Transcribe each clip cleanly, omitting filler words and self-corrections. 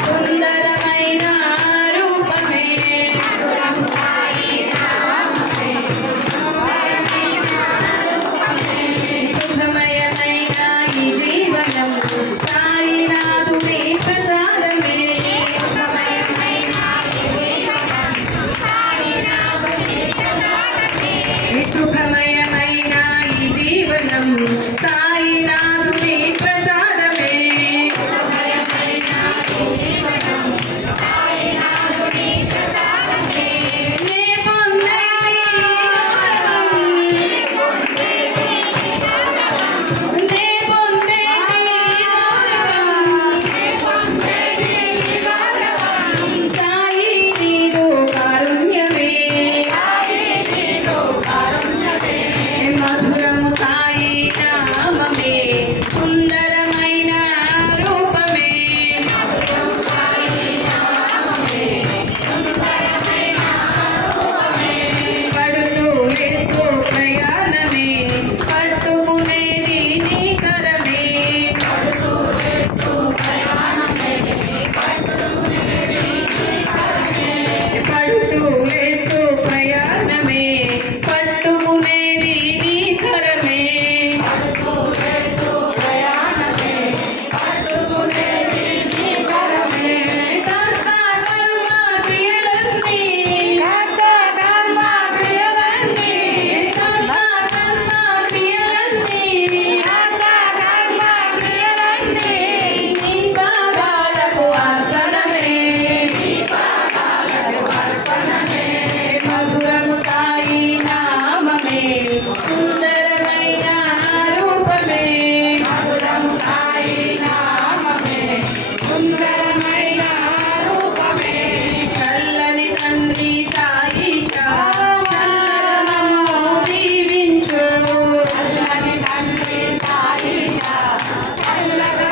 సుందరమైన రూపమే సుఖమయమైన ఈ జీవనం సాయినాథుని ప్రసాదమే సుఖమయమైన ఈ జీవనం సాయినాథుని ప్రసాదమే నే పొందే నే పొందే సాయి నీదు కారుణ్యమే మధురము సాయి నామమే సుందరమైన రూపమే పడుతూ లేస్తూ ప్రయాణమే పట్టుకునేది నీ కరమే పడుతూ లేస్తూ ప్రయాణమే పట్టుకునేది నీ కరమే కర్త కర్మ క్రియలన్నీ కర్త కర్మ క్రియలన్నీ నీ పాదాలకు అర్పణమే మధురము సాయి నామమే సుందరమైన రూపమే మధురము సాయి నామమే సుందరమైన రూపమే చల్లని తండ్రి సాయిషా చల్లగా దీవించు చల్లని తండ్రి సాయిషా చల్లగా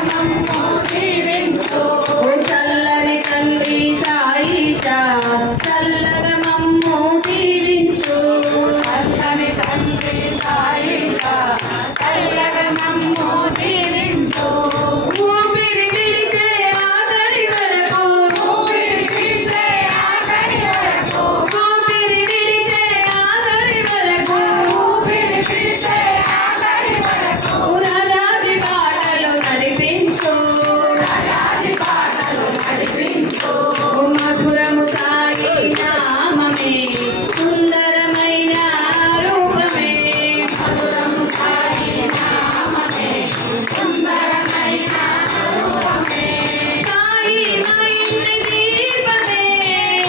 దీవించు చల్లని తండ్రి సాయిషా చల్లగా మమ్ము దీవించు చల్లని తండ్రి సాయిషా చల్లగా మమ్ము దీవించు ఊపిరి విడిచే ఆఖరి వరకు ఊపిరి విడిచే ఆఖరి వరకు ఊపిరి విడిచే ఆఖరి వరకు ఊపిరి విడిచే ఆఖరి వరకు రాజాజి బాటలు నడిపించు రాజాజి బాటలు నడిపించు మధురము సాయి నామమే సుందరమైన రూపమే మధురము సాయి నామమే సుందరమైన రూపమే సాయి మైండ్ దీపమే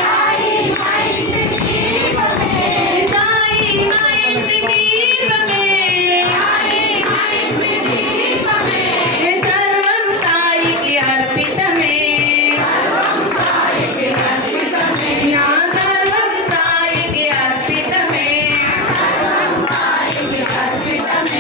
సాయి మైండ్ దీపమే సాయి మైండ్ దీపమే సాయి మైండ్ దీపమే సర్వం సాయికి అర్పితమే సర్వం సాయికి అర్పితమే నా సర్వం సాయికి అర్పితమే సర్వం సాయికి అర్పితమే